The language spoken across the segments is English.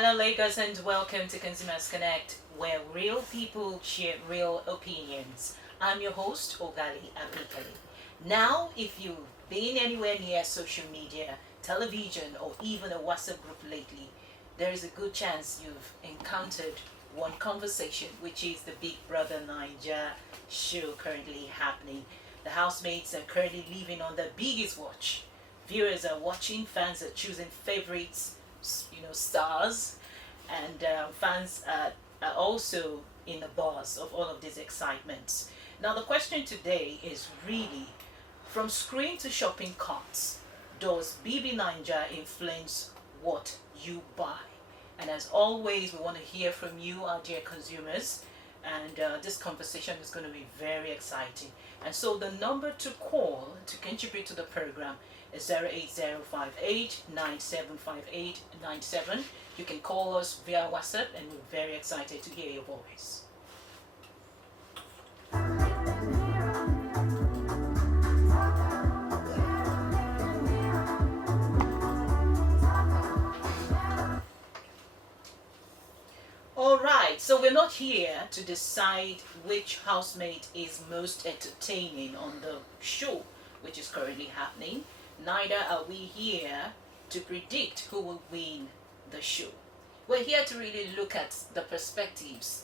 Hello, Lagos, and welcome to Consumers Connect, where real people share real opinions. I'm your host, Ogali Abikali. Now, if you've been anywhere near social media, television, or even a WhatsApp group lately, there is a good chance you've encountered one conversation, which is the Big Brother Naija show currently happening. The housemates are currently living on the biggest watch. Viewers are watching, fans are choosing favorites, stars, and fans are also in the buzz of all of these excitements. Now, the question today is really from screen to shopping carts, does BBNaija influence what you buy? And as always, we want to hear from you, our dear consumers. And this conversation is going to be very exciting. And so the number to call to contribute to the program is 08058975897. You can call us via WhatsApp, and we're very excited to hear your voice. All right, so we're not here to decide which housemate is most entertaining on the show, which is currently happening. Neither are we here to predict who will win the show. We're here to really look at the perspectives,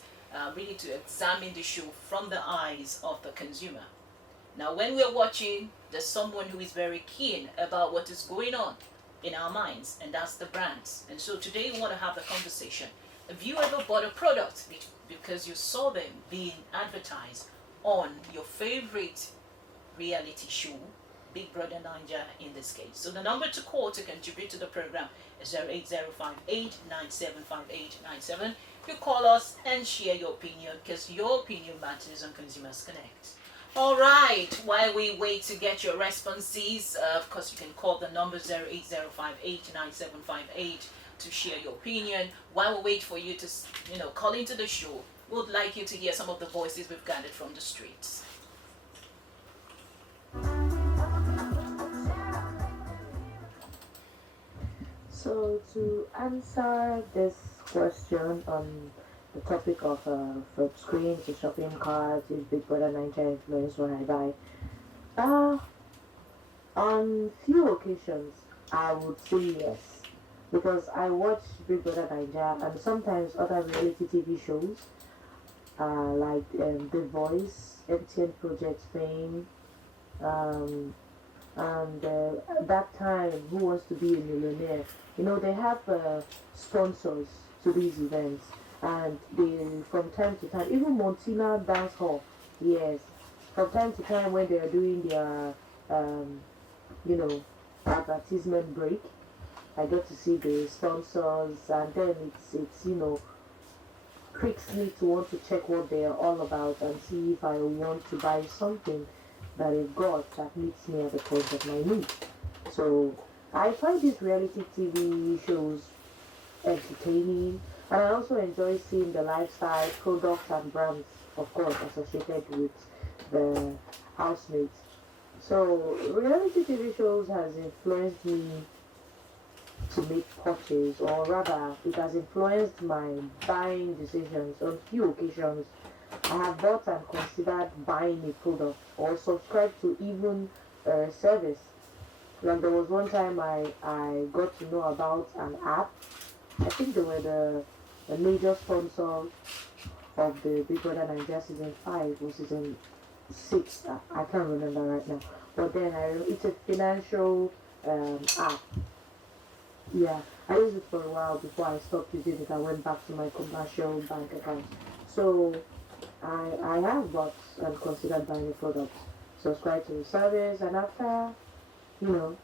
really to examine the show from the eyes of the consumer. Now, when we're watching, there's someone who is very keen about what is going on in our minds, and that's the brands. And so today we want to have the conversation. Have you ever bought a product because you saw them being advertised on your favorite reality show, Big Brother Naija in this case? So the number to call to contribute to the program is 08058975897. You call us and share your opinion, because your opinion matters on Consumers Connect. All right, while we wait to get your responses, of course you can call the number 080589758 to share your opinion. While we wait for you to call into the show, we would like you to hear some of the voices we've gathered from the streets. So, to answer this question on the topic of from screen to shopping carts, is Big Brother Naija influence when I buy? Uh, on few occasions, I would say yes. Because I watch Big Brother Naija and sometimes other reality TV shows, like The Voice, MTN Project Fame, um, and that time Who Wants to Be a Millionaire. They have sponsors to these events, and they, from time to time, even Montina Dance Hall, yes, from time to time when they are doing their um, you know advertisement break, I get to see the sponsors, and then it's pricks me to want to check what they are all about and see if I want to buy something that they've got that meets me at the point of my need. So I find these reality TV shows entertaining, and I also enjoy seeing the lifestyle, products, and brands, of course, associated with the housemates. So reality TV shows has influenced me to make purchase, or rather, it has influenced my buying decisions. On few occasions, I have bought and considered buying a product or subscribed to even a service. Like there was one time I got to know about an app. I think they were the major sponsor of the Big Brother Naija season 5 or season 6. I can't remember right now. But then it's a financial app. Yeah, I used it for a while before I stopped using it. I went back to my commercial bank account. So I have bought and considered buying a product, subscribe to the service, and you know,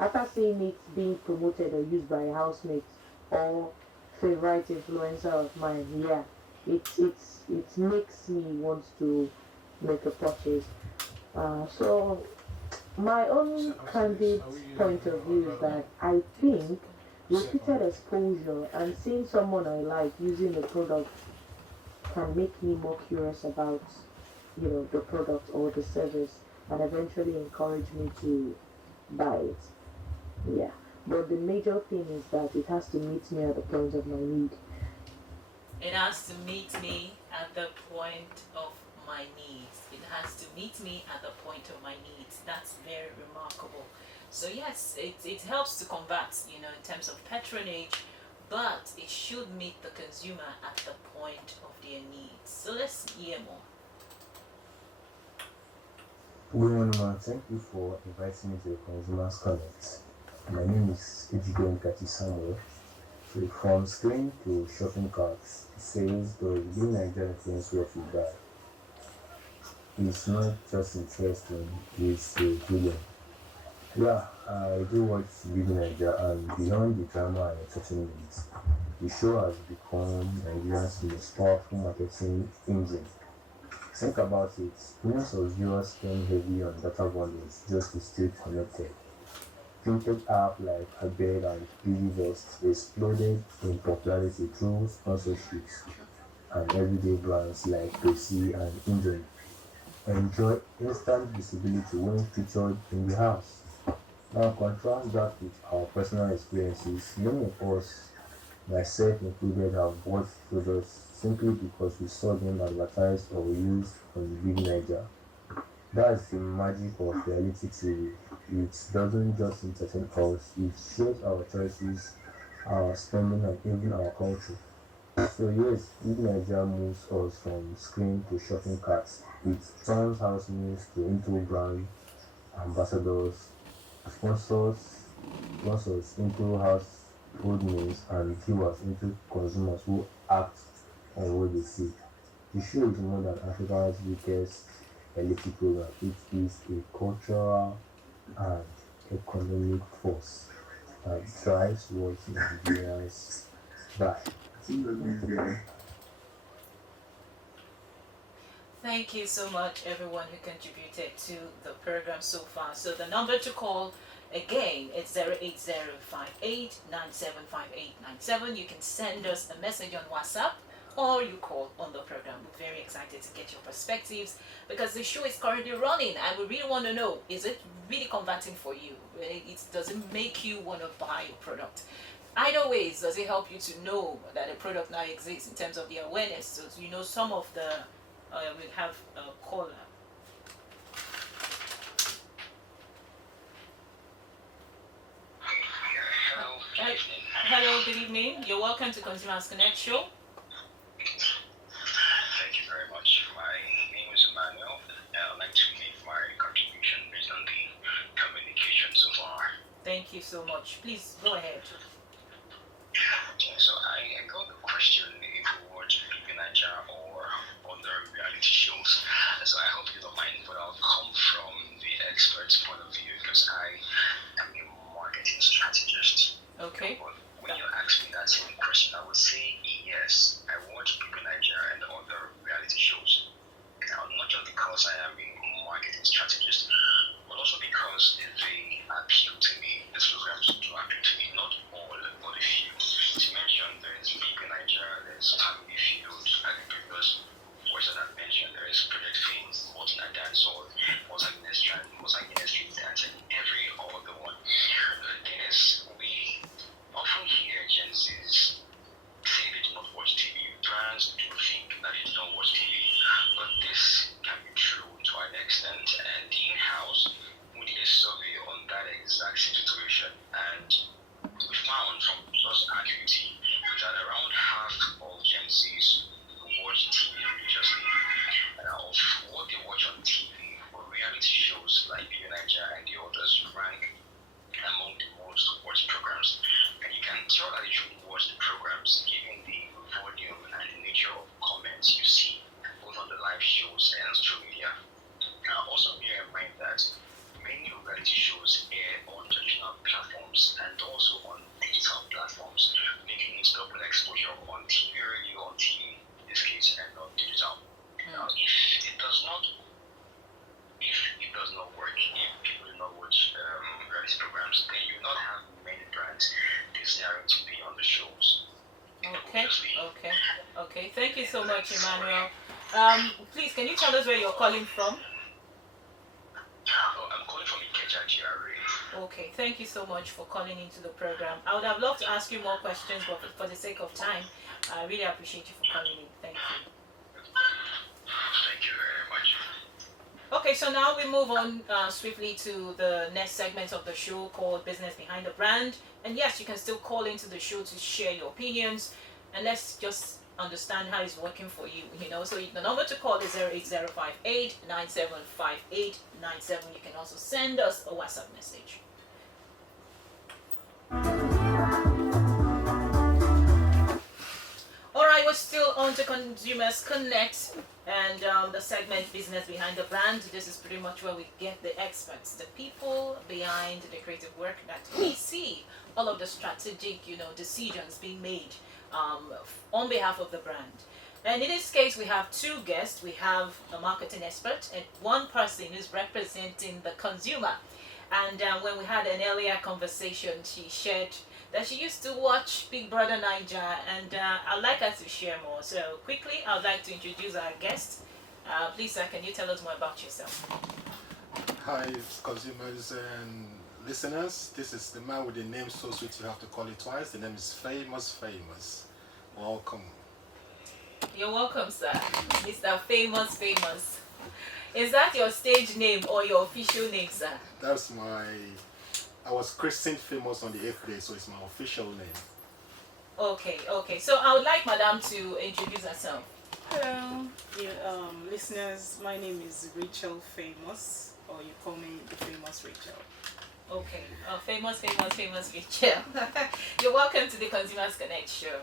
after seeing it being promoted or used by a housemate or favorite influencer of mine, yeah, it makes me want to make a purchase. So my own candid point of view is that I think repeated exposure and seeing someone I like using the product can make me more curious about, the product or the service, and eventually encourage me to buy it. Yeah. But the major thing is that it has to meet me at the point of my need. It has to meet me at the point of my needs. It has to meet me at the point of my needs. That's very remarkable. So yes, it helps to combat, in terms of patronage, but it should meet the consumer at the point of their needs. So let's hear more. Well, thank you for inviting me to the Consumers Connect. My name is BBNaija Samuel. So from screen to shopping carts, it says does BBNaija influence what you buy? It's not just interesting, it's a brilliant. Yeah, I do watch BBNaija and beyond the drama and entertainment, the show has become Nigeria's most powerful marketing engine. Think about it, millions of viewers spend heavy on data bundles just to stay connected. Fintech apps like Abel and PVVest exploded in popularity through sponsorships, and everyday brands like Pepsi and Indomie enjoy instant visibility when featured in the house. Now contrast that with our personal experiences. Many of us, myself included, have bought products simply because we saw them advertised or used on Big Naija. That's the magic of reality TV. It doesn't just entertain us, it shapes our choices, our spending, and even our culture. So yes, Big Naija moves us from screen to shopping carts. It turns housemates to into brand ambassadors, sponsors, sponsors into household names, and viewers into consumers who act on what they see. The show is more than Africa's biggest reality program. It is a cultural and economic force that drives what Nigerians buy. Thank you so much, everyone who contributed to the program so far. So the number to call again is 08058975897. You can send us a message on WhatsApp or you call on the program. We're very excited to get your perspectives because the show is currently running and we really want to know, is it really converting for you? Does it make you want to buy a product? Either ways, does it help you to know that a product now exists in terms of the awareness? So some of the we have a caller. Hello, good evening. Hello, good evening. You're welcome to Consumers Connect Show. Thank you very much. My name is Emmanuel, and I'd like to make my contribution based on the communication so far. Thank you so much. Please go ahead. Okay, so I got the question if we watch BBNaija or other reality shows. So I hope you don't mind, but I'll come from the expert's point of view because I am a marketing strategist. Okay. But when you ask me that same question, I would say yes. I watch BBNaija and other reality shows. Now, not just because I am a marketing strategist, but also because they appeal to me. These programs do appeal to me, not all, but a few. To mention, there is BBNaija, there's Family Feud, and the previous voice that I mentioned, there is Project Fame, Multina Dance, or Multina Street Dance, and every other one. The thing is, we often hear Gen Zs say they do not watch TV. Brands do think that they don't watch TV. But this can be true to an extent. And in-house, we did a survey on that exact same situation. And we found from just accuracy that around half of Gen Zs watch TV religiously. And of what they watch on TV, reality shows like BBNaija and the others rank among the most watched programs. And you can tell that you should watch the programs given the volume and the nature of comments you see both on the live shows and social media. Also bear in mind that many reality shows air on traditional platforms and also on digital platforms, making it double exposure on TV, radio, on TV in this case, and on digital. Now, if it does not work, if people do not watch reality programs, then you will not have many brands desiring to be on the shows. Okay. Okay. Thank you so much, Emmanuel. Please, can you tell us where you're calling from? Oh, I'm calling from Ikeja GRA. Okay, thank you so much for calling into the program. I would have loved to ask you more questions, but for the sake of time, I really appreciate you for calling in. Thank you. Thank you very much. Okay, so now we move on swiftly to the next segment of the show called Business Behind the Brand. And yes, you can still call into the show to share your opinions, and let's just understand how it's working for you. So the number to call is 08058 975897. You can also send us a WhatsApp message. All right, we're still on to Consumers Connect and the segment Business Behind the Brand. This is pretty much where we get the experts, the people behind the creative work that we see, all of the strategic, decisions being made on behalf of the brand. And in this case, we have two guests. We have a marketing expert and one person who's representing the consumer. And when we had an earlier conversation, she shared that she used to watch Big Brother Naija, and I'd like her to share more. So quickly, I would like to introduce our guest. Please, sir, can you tell us more about yourself? Hi, consumers and listeners. This is the man with the name so sweet you have to call it twice. The name is Famous. Welcome. You're welcome, sir. Mr. Famous. Is that your stage name or your official name, sir? I was christened Famous on the 8th day, so it's my official name. Okay. So I would like Madam to introduce herself. Hello, listeners. My name is Rachel Famous, or you call me the Famous Rachel. Okay. Famous Rachel. You're welcome to the Consumers Connect show.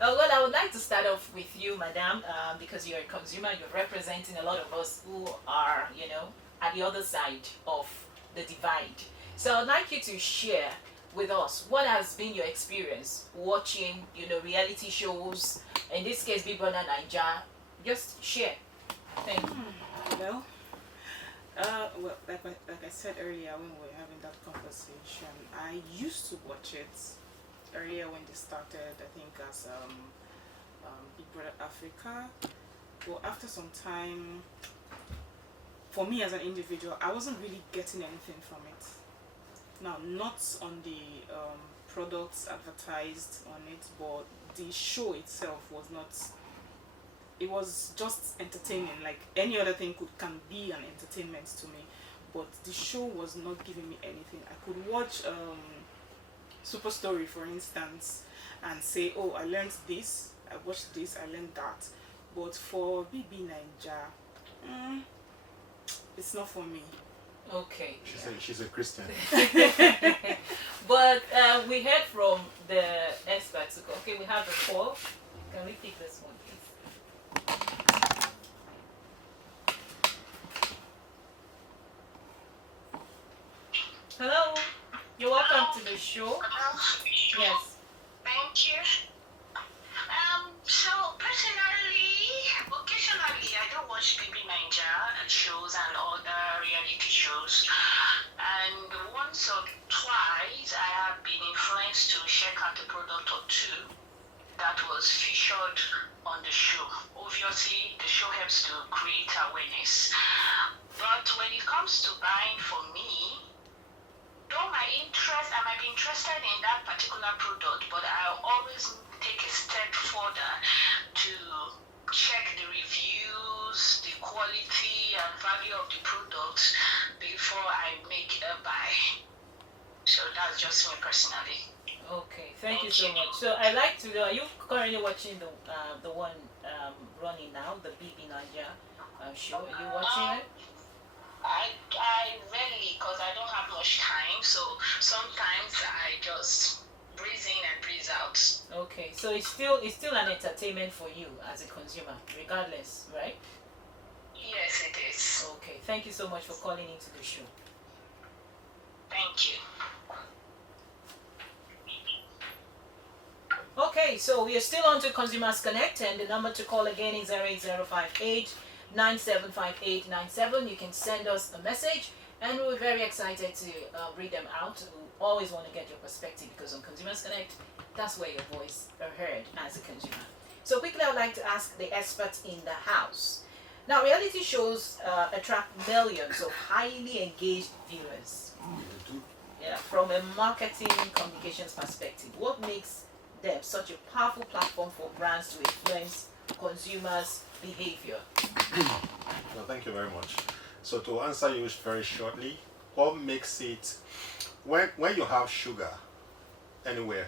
Well, I would like to start off with you, Madam, because you're a consumer. You're representing a lot of us who are, at the other side of the divide. So I'd like you to share with us what has been your experience watching, reality shows. In this case, Big Brother Naija. Just share. Thank you. Well, like I said earlier when we were having that conversation, I used to watch it earlier when they started, I think as Big Brother Africa. But after some time, for me as an individual, I wasn't really getting anything from it. Now, not on the products advertised on it, but the show itself was not. It was just entertaining, like any other thing can be an entertainment to me. But the show was not giving me anything. I could watch Super Story, for instance, and say, oh, I learned this, I watched this, I learned that. But for BBNaija, it's not for me. Okay. She's a Christian. But we heard from the experts. Okay, we have the call. Can we pick this one, please? Hello. You're welcome to the show. Yes. Thank you. So occasionally I do watch BBNaija shows and other reality shows, and once or twice I have been influenced to check out a product or two that was featured on the show. Obviously, the show helps to create awareness, but when it comes to buying for me, though I might be interested in that particular product, but I always take a step further to check the reviews, the quality and value of the product before I make a buy. So that's just me personally. Okay, thank you so much. So I'd like to know, are you currently watching the one running now, the BBNaija show? Are you watching it? I rarely, because I don't have much time, so sometimes I just breeze in and breeze out. Okay, so it's still an entertainment for you as a consumer, regardless, right? Yes, it is. Okay, thank you so much for calling into the show. Thank you. Okay, so we are still on to Consumers Connect, and the number to call again is 08058 975897. You can send us a message, and we're very excited to read them out. We always want to get your perspective, because on Consumers Connect, that's where your voice are heard as a consumer. So quickly, I would like to ask the experts in the house. Now, reality shows attract millions of highly engaged viewers. yeah, from a marketing communications perspective, what makes them such a powerful platform for brands to influence consumers' behavior? Well, thank you very much. So to answer you very shortly, what makes it, when you have sugar anywhere,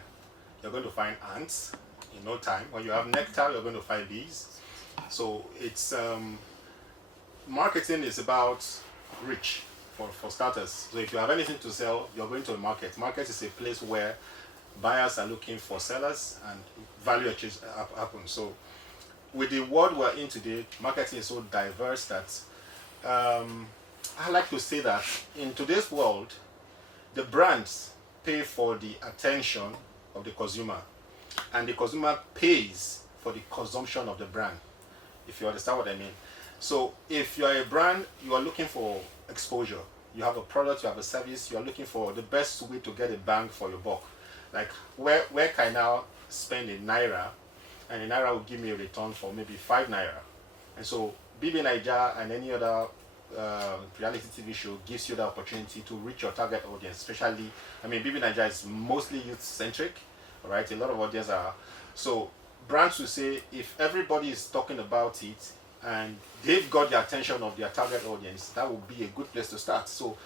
you're going to find ants in no time. When you have nectar, you're going to find bees. So it's marketing is about reach for starters. So if you have anything to sell, you're going to a market. Market is a place where buyers are looking for sellers and value exchange happens. So with the world we're in today, marketing is so diverse that I like to say that in today's world, the brands pay for the attention of the consumer, and the consumer pays for the consumption of the brand, if you understand what I mean. So if you are a brand, you are looking for exposure. You have a product, you have a service, you are looking for the best way to get a bang for your buck. Like where can I now spend a naira, and a naira will give me a return for maybe 5 naira. And so BBNaija and any other reality TV show gives you the opportunity to reach your target audience. Especially, I mean, BBNaija is mostly youth centric, right? A lot of audience are. So brands will say, if everybody is talking about it and they've got the attention of their target audience, that would be a good place to start. So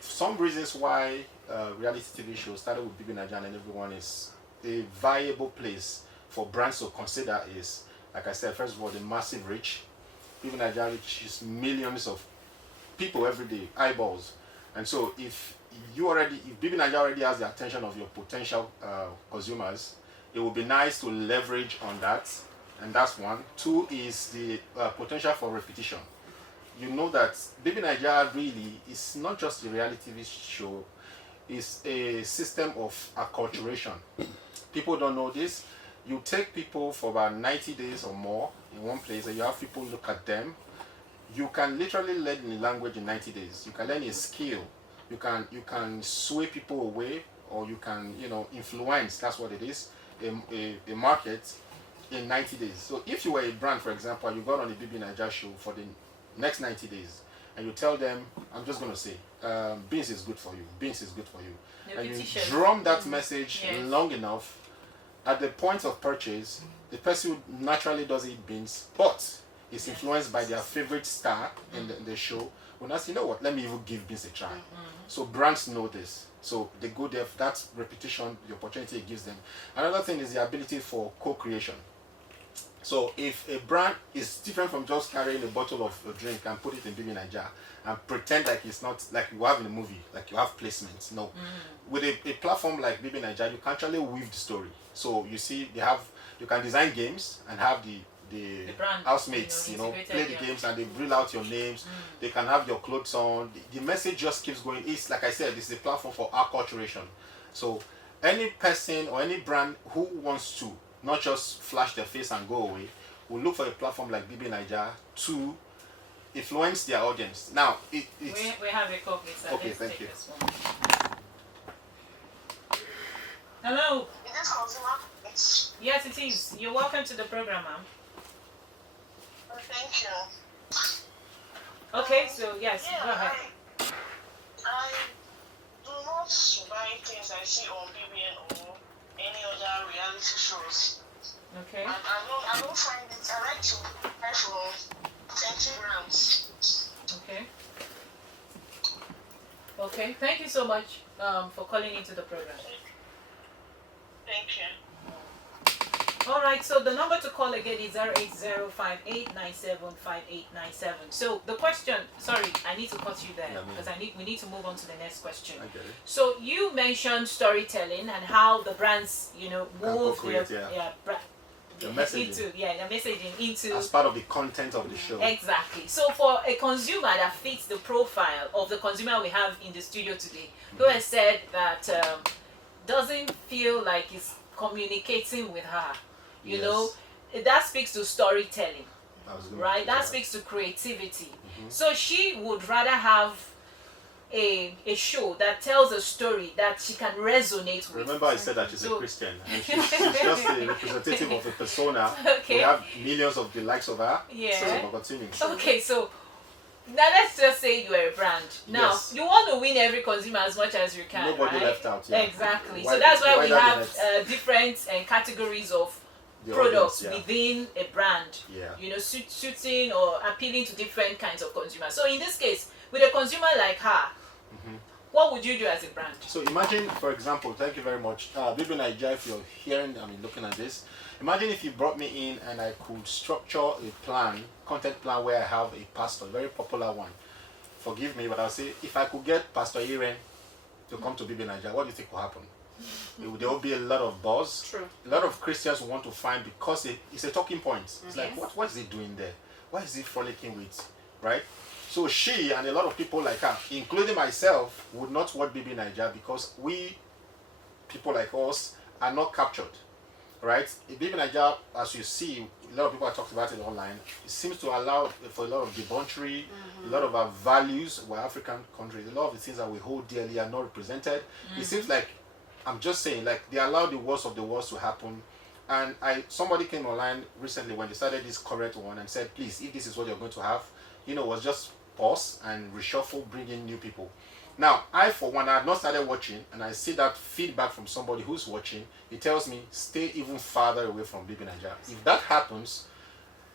some reasons why reality TV shows started with BBNaija and everyone is a viable place for brands to consider is, like I said, first of all, the massive reach. BBNaija reaches millions of people every day, eyeballs. And so if BBNaija already has the attention of your potential consumers, it would be nice to leverage on that. And that's one. Two is the potential for repetition. You know that BBNaija really is not just a reality TV show, it's a system of acculturation. People don't know this. You take people for about 90 days or more in one place, and you have people look at them. You can literally learn a language in 90 days. You can learn a skill. You can sway people away, or you can influence. That's what it is. A market in 90 days. So if you were a brand, for example, you got on the BBNaija show for the next 90 days, and you tell them, I'm just going to say, beans is good for you. Beans is good for you. And you drum that message long enough. At the point of purchase, the person who naturally does eat beans, but is influenced by their favorite star in the show, will not say, you know what, let me even give beans a try. So brands know this. So they go there, that repetition, the opportunity it gives them. Another thing is the ability for co-creation. So if a brand is different from just carrying a bottle of a drink and put it in BBNaija and pretend like it's not like you have in a movie, like you have placements. No. With a platform like BBNaija, you can actually weave the story. So you see, you can design games and have the brand, housemates, play the games, and they reel out your names. They can have your clothes on. The message just keeps going. It's like I said, it's a platform for acculturation. So any person or any brand who wants to not just flash their face and go away will look for a platform like BBNaija to influence their audience. Now, we have a copy. So okay, thank you. Hello. Is this consumer? Yes, it is. You're welcome to the program, ma'am. Thank you. Okay, so yes, go ahead. I do not buy things I see on BBN or any other reality shows. Okay. I don't find it. I like to buy from 20 grams. Okay. Okay. Thank you so much for calling into the program. Thank you. All right, so the number to call again is 08058975897. So the question, sorry, I need to cut you there because we need to move on to the next question. I get it. So you mentioned storytelling and how the brands, move the messaging. The messaging into as part of the content of the show. Exactly. So for a consumer that fits the profile of the consumer we have in the studio today, who has said that doesn't feel like it's communicating with her, that speaks to storytelling, right? That speaks to creativity. So she would rather have a show that tells a story that she can resonate with. Remember I said that she's a Christian and she's just a representative of a persona. Okay. We have millions of the likes of her. Yeah. So Okay, so Now let's just say you're a brand. Now Yes. you want to win every consumer as much as you can. Nobody right? left out. Yeah. Exactly. Why- So that's why we that have the different categories of The products audience, within a brand. Yeah. You know, suiting or appealing to different kinds of consumers. So in this case, with a consumer like her, what would you do as a brand? So imagine, for example, thank you very much. BBNaija, if you're hearing, looking at this, imagine if you brought me in and I could structure a plan, content plan where I have a pastor, a very popular one. Forgive me, but I'll say, if I could get Pastor Iren to come to BBNaija, what do you think will happen? There will be a lot of buzz. True. A lot of Christians will want to find, because it's a talking point. It's like, Yes. what is he doing there? What is he frolicking with? Right? So she and a lot of people like her, including myself, would not watch BBNaija because we, people like us, are not captured. Right? BBNaija, as you see, a lot of people have talked about it online. It seems to allow for a lot of debauchery, a lot of our values. We're African countries. A lot of the things that we hold dearly are not represented. It seems like, I'm just saying, like they allow the worst of the worst to happen. And somebody came online recently when they started this current one and said, please, if this is what you're going to have, was just pause and reshuffle, bring in new people. Now, I, for one, I have not started watching, and I see that feedback from somebody who's watching. It tells me, stay even farther away from BBNaija. If that happens,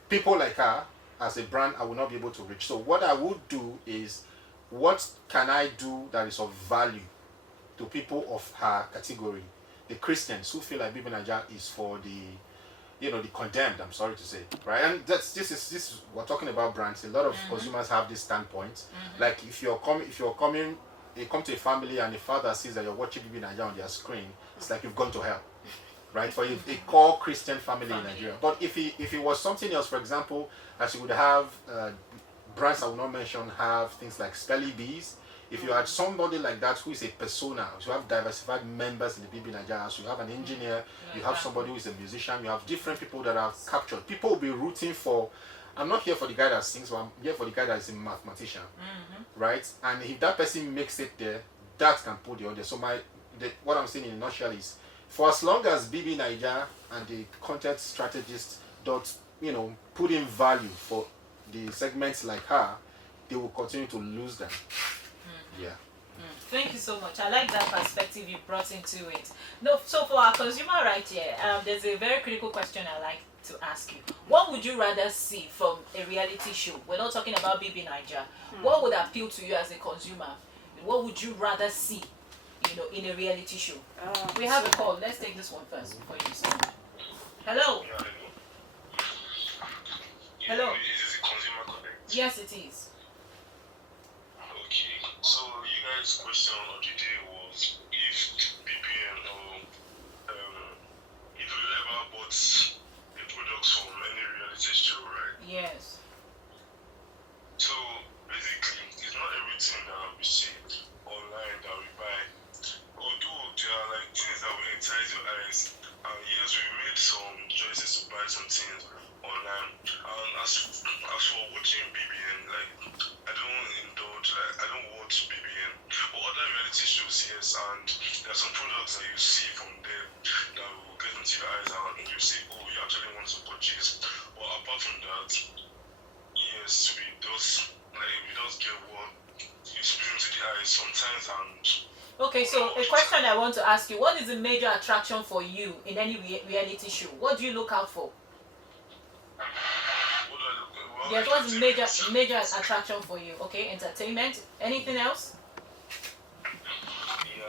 people like her, as a brand, I will not be able to reach. So what I would do is, what can I do that is of value to people of her category? The Christians who feel like BBNaija is for the condemned, I'm sorry to say, right? And this is we're talking about brands. A lot of consumers have this standpoint. Like if you come to a family and the father sees that you're watching BBNaija on their screen, it's like you've gone to hell, right? For a core Christian family in Nigeria. But if it was something else, for example, as you would have brands I will not mention have things like Spelly Bees. If you had somebody like that who is a persona, you have diversified members in the BBNaija house, you have an engineer, you have somebody who is a musician, you have different people that are captured. People will be rooting for, I'm not here for the guy that sings, but I'm here for the guy that is a mathematician, right? And if that person makes it there, that can pull the audience. So what I'm saying in a nutshell is, for as long as BBNaija and the content strategists don't, put in value for the segments like her, they will continue to lose them. Yeah. Thank you so much. I like that perspective you brought into it. No, so for our consumer right here, there's a very critical question I like to ask you. What would you rather see from a reality show? We're not talking about BBNaija. What would appeal to you as a consumer? What would you rather see, in a reality show? We have a call. Let's take this one first before you start. Hello. Hello. Is this a consumer connect? Yes, it is. Okay. So you guys' question of the day was if BBN or if you ever bought a product from any reality show, right? Yes. So basically, it's not everything that we see online that we buy. Although there are like things that will entice your eyes, and yes, we made some choices to buy some things online. And as for watching BBN, like I don't watch BBN, but other reality shows, yes, and there are some products that you see from there that will get into your eyes and you say, oh, you actually want to purchase. But apart from that, yes, we just get what is bringing to the eyes sometimes. And Okay, so a question I want to ask you: what is the major attraction for you in any reality show? What do you look out for? Yes, what's the major attraction for you? Okay, entertainment. Anything else? Yeah,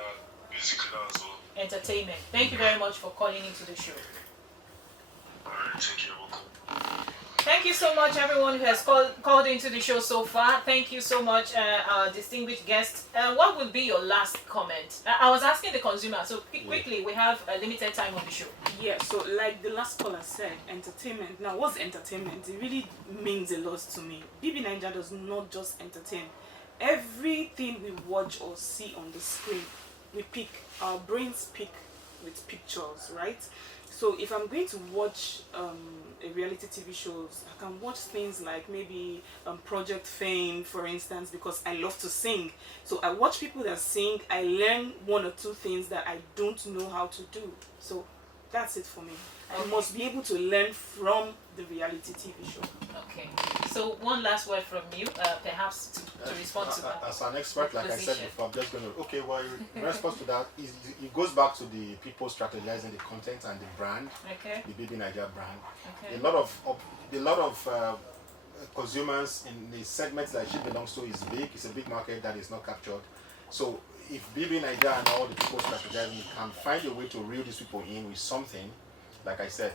basically that's all. Entertainment. Thank you very much for calling into the show. Alright, thank you. Welcome. Thank you so much, everyone who has called into the show so far. Thank you so much, our distinguished guests. What will be your last comment? I was asking the consumer, so quickly, we have a limited time on the show. Yeah, so like the last caller said, entertainment. Now, what's entertainment? It really means a lot to me. BBNaija does not just entertain. Everything we watch or see on the screen, we pick. Our brains pick with pictures, right? So if I'm going to watch a reality TV shows, I can watch things like maybe Project Fame, for instance, because I love to sing. So I watch people that sing. I learn one or two things that I don't know how to do. So that's it for me. You must be able to learn from the reality TV show. Okay. So one last word from you, perhaps to respond to that. As an expert, like I said Position. before, I'm just going to, okay, well, in response to that, it goes back to the people strategizing the content and the brand, Okay. the BBNaija brand. Okay. A lot of consumers in the segments that she belongs to is big. It's a big market that is not captured. So if BBNaija and all the people strategizing can find a way to reel these people in with something, like I said,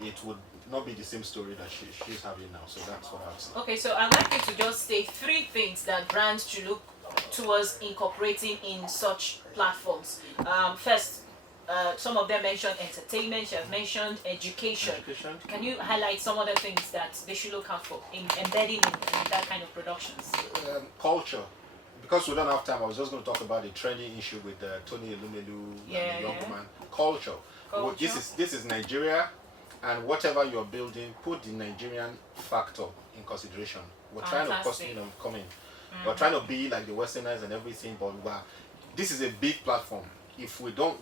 it would not be the same story that she's having now. So that's what I would say. Okay, so I'd like you to just state 3 things that brands should look towards incorporating in such platforms. First, some of them mentioned entertainment, you have mentioned education. Can you highlight some other things that they should look out for in embedding in that kind of productions? Culture. Because we don't have time, I was just going to talk about the trending issue with Tony Elumelu and the young woman. Culture. Well, this is Nigeria, and whatever you're building, put the Nigerian factor in consideration. We're trying to come in. We're trying to be like the Westerners and everything, but this is a big platform. If we don't,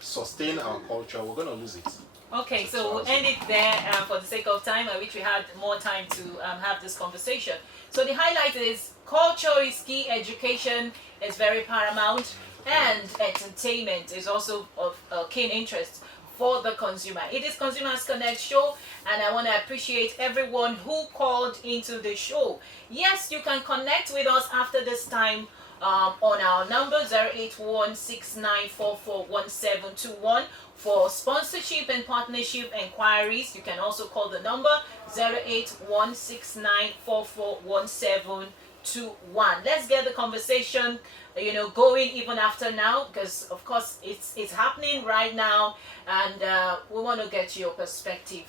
sustain our culture, we're going to lose it. Okay, so we'll end it there for the sake of time. I wish we had more time to have this conversation. So the highlight is culture is key, education is very paramount, and entertainment is also of keen interest for the consumer. It is Consumers Connect show, and I want to appreciate everyone who called into the show. Yes, you can connect with us after this time on our number 08169441721 for sponsorship and partnership enquiries. You can also call the number 08169441721. Let's get the conversation going even after now, because of course it's happening right now, and we want to get your perspective.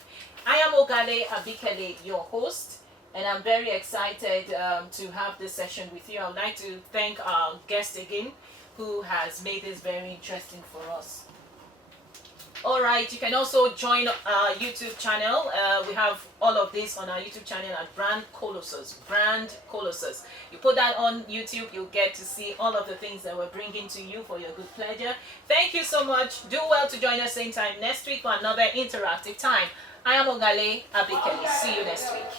I am Ogale Abikele, your host, and I'm very excited to have this session with you. I would like to thank our guest again, who has made this very interesting for us. All right, you can also join our YouTube channel. We have all of this on our YouTube channel at Brand Colossus. You put that on YouTube, you'll get to see all of the things that we're bringing to you for your good pleasure. Thank you so much. Do well to join us same time next week for another interactive time. I am Ogale Abikele. See you next week.